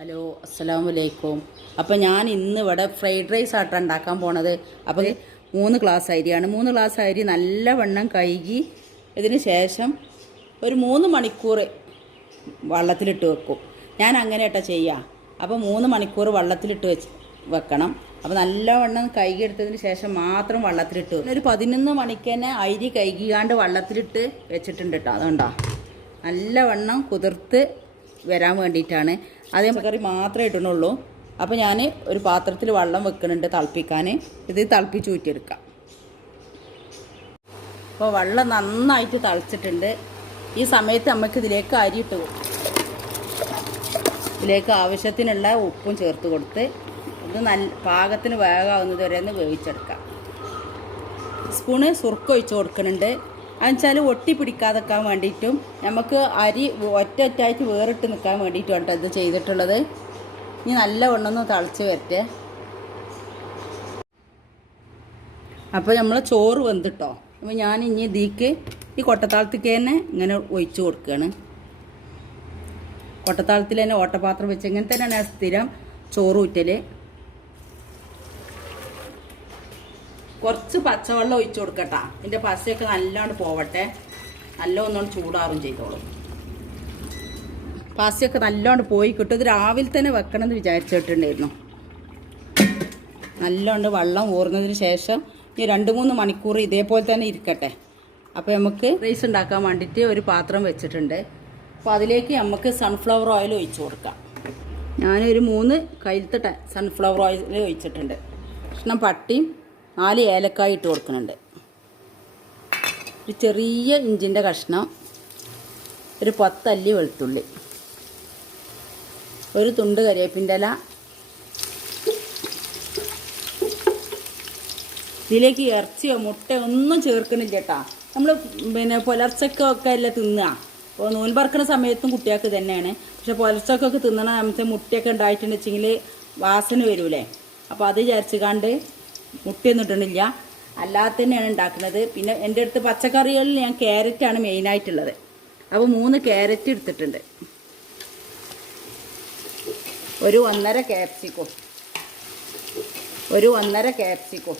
Hello അസ്സലാമു അലൈക്കും. അപ്പോൾ ഞാൻ ഇന്ന് ഇവിടെ ഫ്രൈഡ് റൈസ് ആട്ടാണ് ഉണ്ടാക്കാൻ പോണത്. അപ്പോൾ 3 ഗ്ലാസ് അരിയാണ്. 3 ഗ്ലാസ് അരി നല്ലവണ്ണം കഴുകി ഇതിന് ശേഷം ഒരു 3 മണിക്കൂർ വെള്ളത്തിലിട്ട് വെക്കും. ഞാൻ അങ്ങനെയാട്ടോ ചെയ്യുക. അപ്പോൾ 3 മണിക്കൂർ വെള്ളത്തിലിട്ട് വെക്കണം. അപ്പോൾ നല്ലവണ്ണം കഴുകി എടുത്തതിന് ശേഷം മാത്രം വെള്ളത്തിലിട്ട് വെക്കും. ഒരു 11 മണിക്ക് തന്നെ അരി കഴുകിയാണ്ട് വെള്ളത്തിലിട്ട് വെച്ചിട്ടുണ്ട് കേട്ടോ. അതുകൊണ്ടാ നല്ലവണ്ണം കുതിർത്ത് വരാൻ വേണ്ടിയിട്ടാണ്. അതേ കറി മാത്രമേ ഇടണുള്ളൂ. അപ്പോൾ ഞാൻ ഒരു പാത്രത്തിൽ വെള്ളം വെക്കുന്നുണ്ട് തിളപ്പിക്കാൻ. ഇത് തിളപ്പിച്ച് ഊറ്റിയെടുക്കാം. അപ്പോൾ വെള്ളം നന്നായിട്ട് തിളച്ചിട്ടുണ്ട്. ഈ സമയത്ത് നമുക്ക് ഇതിലേക്ക് അരി ഇട്ട് ഇതിലേക്ക് ആവശ്യത്തിനുള്ള ഉപ്പും ചേർത്ത് കൊടുത്ത് ഇത് പാകത്തിന് വേഗമാവുന്നത് വരെ ഒന്ന് വേവിച്ചെടുക്കാം. സ്പൂണ് സുർക്ക ഒഴിച്ച് കൊടുക്കുന്നുണ്ട്. അതെന്നുവെച്ചാൽ ഒട്ടി പിടിക്കാതെക്കാൻ വേണ്ടിയിട്ടും നമുക്ക് അരി ഒറ്റയായിട്ട് വേറിട്ട് നിൽക്കാൻ വേണ്ടിയിട്ടും കേട്ടോ ഇത് ചെയ്തിട്ടുള്ളത്. ഇനി നല്ലവണ്ണം ഒന്ന് തിളച്ച് വരട്ടെ. അപ്പോൾ നമ്മൾ ചോറ് വെന്തിട്ടോ. അപ്പോൾ ഞാൻ ഇനി ഇതിക്ക് ഈ കൊട്ടത്താളത്തേക്ക് തന്നെ ഇങ്ങനെ ഒഴിച്ച് കൊടുക്കുകയാണ്. കൊട്ടത്താളത്തിൽ തന്നെ ഓട്ടപാത്രം വെച്ച് ഇങ്ങനെ തന്നെയാണ് സ്ഥിരം ചോറ് ഊറ്റൽ. കുറച്ച് പച്ചവെള്ളം ഒഴിച്ച് കൊടുക്കട്ടാ. ഇതിൻ്റെ പശയൊക്കെ നല്ലോണം പോവട്ടെ. നല്ല ഒന്നുകൊണ്ട് ചൂടാറും ചെയ്തോളും. പശയൊക്കെ നല്ലോണം പോയി കിട്ടും. ഇത് രാവിലെ തന്നെ വെക്കണം എന്ന് വിചാരിച്ചിട്ടുണ്ടായിരുന്നു. നല്ലോണം വെള്ളം ഊർന്നതിന് ശേഷം ഈ 2-3 മണിക്കൂർ ഇതേപോലെ തന്നെ ഇരിക്കട്ടെ. അപ്പോൾ നമുക്ക് റൈസ് ഉണ്ടാക്കാൻ വേണ്ടിയിട്ട് ഒരു പാത്രം വെച്ചിട്ടുണ്ട്. അപ്പോൾ അതിലേക്ക് നമുക്ക് സൺഫ്ലവർ ഓയിൽ ഒഴിച്ച് കൊടുക്കാം. ഞാനൊരു 3 കയ്യിലത്തെ സൺഫ്ലവർ ഓയിൽ ഒഴിച്ചിട്ടുണ്ട്. കഷ്ണം പട്ടിയും 4 ഏലക്കായ ഇട്ട് കൊടുക്കുന്നുണ്ട്. ഒരു ചെറിയ ഇഞ്ചിൻ്റെ കഷ്ണം, ഒരു 10 അല്ലി വെളുത്തുള്ളി, ഒരു തുണ്ട് കരിവേപ്പിൻ്റെ ഇല. ഇതിലേക്ക് ഇറച്ചിയോ മുട്ടയോ ഒന്നും ചേർക്കണില്ല കേട്ടോ. നമ്മൾ പുലർച്ചക്കൊക്കെ അല്ലേ തിന്നുക. അപ്പോൾ നോൻപറക്കുന്ന സമയത്തും കുട്ടികൾക്ക് തന്നെയാണ്. പക്ഷെ പുലർച്ചക്കൊക്കെ തിന്നണ നമുക്ക് മുട്ടയൊക്കെ ഉണ്ടായിട്ടുണ്ടെങ്കിൽ വാസന വരൂലേ. അപ്പോൾ അത് വിചാരിച്ചുകാണ്ട് മുട്ടയൊന്നും ഇടണില്ല. അല്ലാതെ തന്നെയാണ് ഉണ്ടാക്കുന്നത്. പിന്നെ എൻ്റെ അടുത്ത് പച്ചക്കറികളിൽ ഞാൻ ക്യാരറ്റാണ് മെയിനായിട്ടുള്ളത്. അപ്പോൾ 3 ക്യാരറ്റ് എടുത്തിട്ടുണ്ട്. ഒരു 1.5 ക്യാപ്സിക്കം, ഒരു 1.5 ക്യാപ്സിക്കം.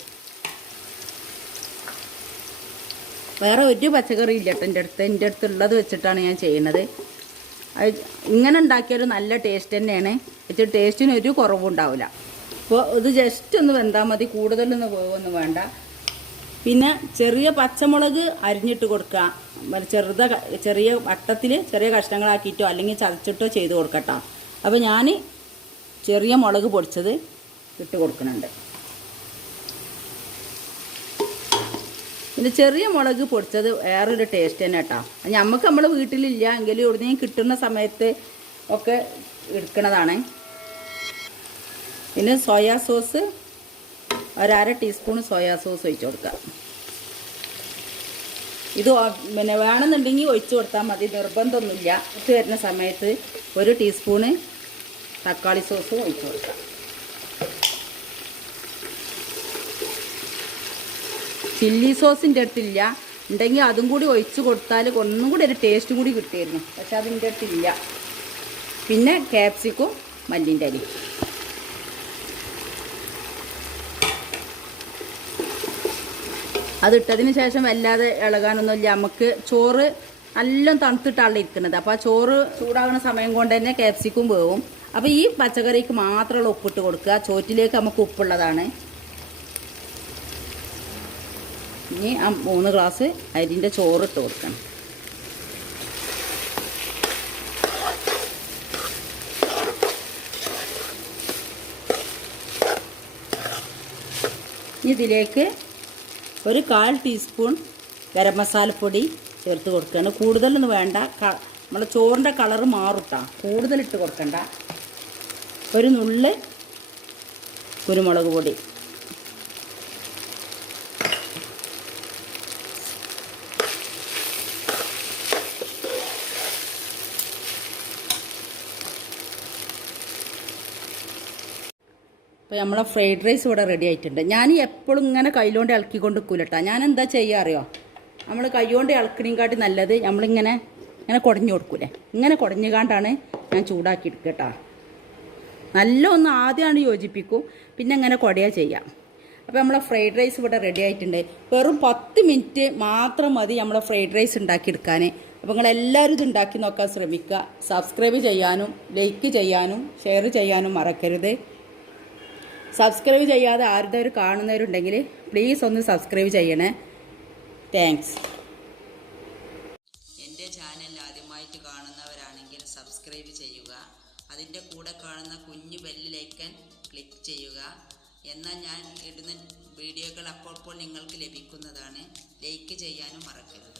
വേറെ ഒരു പച്ചക്കറി ഇല്ല കേട്ടോ എൻ്റെ അടുത്തുള്ളത് വെച്ചിട്ടാണ് ഞാൻ ചെയ്യുന്നത്. ഇങ്ങനെ ഉണ്ടാക്കിയാലും നല്ല ടേസ്റ്റ് തന്നെയാണ്. വെച്ചിട്ട് ടേസ്റ്റിന് ഒരു കുറവും ഉണ്ടാവില്ല. അപ്പോൾ ഇത് ജസ്റ്റ് ഒന്ന് വെന്താൽ മതി. കൂടുതലൊന്നും വേവൊന്നും വേണ്ട. പിന്നെ ചെറിയ പച്ചമുളക് അരിഞ്ഞിട്ട് കൊടുക്കുക. ചെറിയ വട്ടത്തിൽ ചെറിയ കഷ്ണങ്ങളാക്കിയിട്ടോ അല്ലെങ്കിൽ ചതച്ചിട്ടോ ചെയ്ത് കൊടുക്കട്ടോ. അപ്പോൾ ഞാൻ ചെറിയ മുളക് പൊടിച്ചത് ഇട്ട് കൊടുക്കുന്നുണ്ട്. പിന്നെ ചെറിയ മുളക് പൊടിച്ചത് വേറൊരു ടേസ്റ്റ് തന്നെ കേട്ടോ. നമുക്ക് നമ്മുടെ വീട്ടിലില്ല എങ്കിലും ഇവിടുന്ന് കിട്ടുന്ന സമയത്ത് ഒക്കെ എടുക്കുന്നതാണ്. പിന്നെ സോയാ സോസ് ഒരു 1/2 ടീസ്പൂൺ സോയാ സോസ് ഒഴിച്ച് കൊടുക്കുക. ഇത് പിന്നെ വേണമെന്നുണ്ടെങ്കിൽ ഒഴിച്ച് കൊടുത്താൽ മതി, നിർബന്ധമൊന്നുമില്ല. ഇട്ട് വരുന്ന സമയത്ത് 1 ടീസ്പൂണ് തക്കാളി സോസ് ഒഴിച്ച് കൊടുക്കുക. ചില്ലി സോസിൻ്റെ അടുത്തില്ല. ഉണ്ടെങ്കിൽ അതും കൂടി ഒഴിച്ച് കൊടുത്താൽ ഒന്നും കൂടി ഒരു ടേസ്റ്റ് കൂടി കിട്ടിയിരുന്നു. പക്ഷെ അതിൻ്റെ അടുത്തില്ല. പിന്നെ ക്യാപ്സിക്കും മല്ലിൻ്റെ അരി. അതിട്ടതിന് ശേഷം വല്ലാതെ ഇളകാനൊന്നുമില്ല. നമുക്ക് ചോറ് നല്ല തണുത്തിട്ടാണ് ഇരിക്കുന്നത്. അപ്പോൾ ആ ചോറ് ചൂടാകുന്ന സമയം കൊണ്ട് തന്നെ ക്യാപ്സിക്കും വേവും. അപ്പോൾ ഈ പച്ചക്കറിക്ക് മാത്രമുള്ള ഉപ്പിട്ട് കൊടുക്കുക. ചോറ്റിലേക്ക് നമുക്ക് ഉപ്പുള്ളതാണ്. ഇനി ആ 3 ഗ്ലാസ് അരിൻ്റെ ചോറിട്ട് കൊടുക്കണം. ഇതിലേക്ക് ഒരു 1/4 ടീസ്പൂൺ ഗരം മസാലപ്പൊടി ചേർത്ത് കൊടുക്കുകയാണ്. കൂടുതലൊന്നും വേണ്ട. നമ്മുടെ ചോറിൻ്റെ കളറ് മാറുട്ടാ. കൂടുതലിട്ട് കൊടുക്കണ്ട. ഒരു നുള്ള് കുരുമുളക് പൊടി. അപ്പോൾ നമ്മളെ ഫ്രൈഡ് റൈസ് ഇവിടെ റെഡി ആയിട്ടുണ്ട്. ഞാൻ എപ്പോഴും ഇങ്ങനെ കൈകൊണ്ട് ഇളക്കിക്കൊണ്ട് നിൽക്കൂല കേട്ടോ. ഞാൻ എന്താ ചെയ്യുക അറിയോ? നമ്മൾ കൈകൊണ്ട് ഇളക്കണേക്കാട്ടി നല്ലത് നമ്മളിങ്ങനെ കുടഞ്ഞു കൊടുക്കൂലേ. ഇങ്ങനെ കുടഞ്ഞുകാണ്ടാണ് ഞാൻ ചൂടാക്കി എടുക്കുക കേട്ടോ. നല്ല ഒന്ന് ആദ്യമാണ് യോജിപ്പിക്കും, പിന്നെ അങ്ങനെ കുടയാ ചെയ്യാം. അപ്പോൾ നമ്മളെ ഫ്രൈഡ് റൈസ് ഇവിടെ റെഡി ആയിട്ടുണ്ട്. വെറും 10 മിനിറ്റ് മാത്രം മതി നമ്മളെ ഫ്രൈഡ് റൈസ് ഉണ്ടാക്കിയെടുക്കാൻ. അപ്പോൾ നിങ്ങളെല്ലാവരും ഇത് ഉണ്ടാക്കി നോക്കാൻ ശ്രമിക്കുക. സബ്സ്ക്രൈബ് ചെയ്യാനും ലൈക്ക് ചെയ്യാനും ഷെയർ ചെയ്യാനും മറക്കരുത്. സബ്സ്ക്രൈബ് ചെയ്യാതെ ആരുടെവർ കാണുന്നവരുണ്ടെങ്കിൽ പ്ലീസ് ഒന്ന് സബ്സ്ക്രൈബ് ചെയ്യണേ. താങ്ക്സ്. എൻ്റെ ചാനൽ ആദ്യമായിട്ട് കാണുന്നവരാണെങ്കിൽ സബ്സ്ക്രൈബ് ചെയ്യുക. അതിൻ്റെ കൂടെ കാണുന്ന കുഞ്ഞു ബെല്ലിലേക്കൻ ക്ലിക്ക് ചെയ്യുക. എന്നാൽ ഞാൻ ഇടുന്ന വീഡിയോകൾ അപ്പോൾ നിങ്ങൾക്ക് ലഭിക്കുന്നതാണ്. ലൈക്ക് ചെയ്യാനും മറക്കരുത്.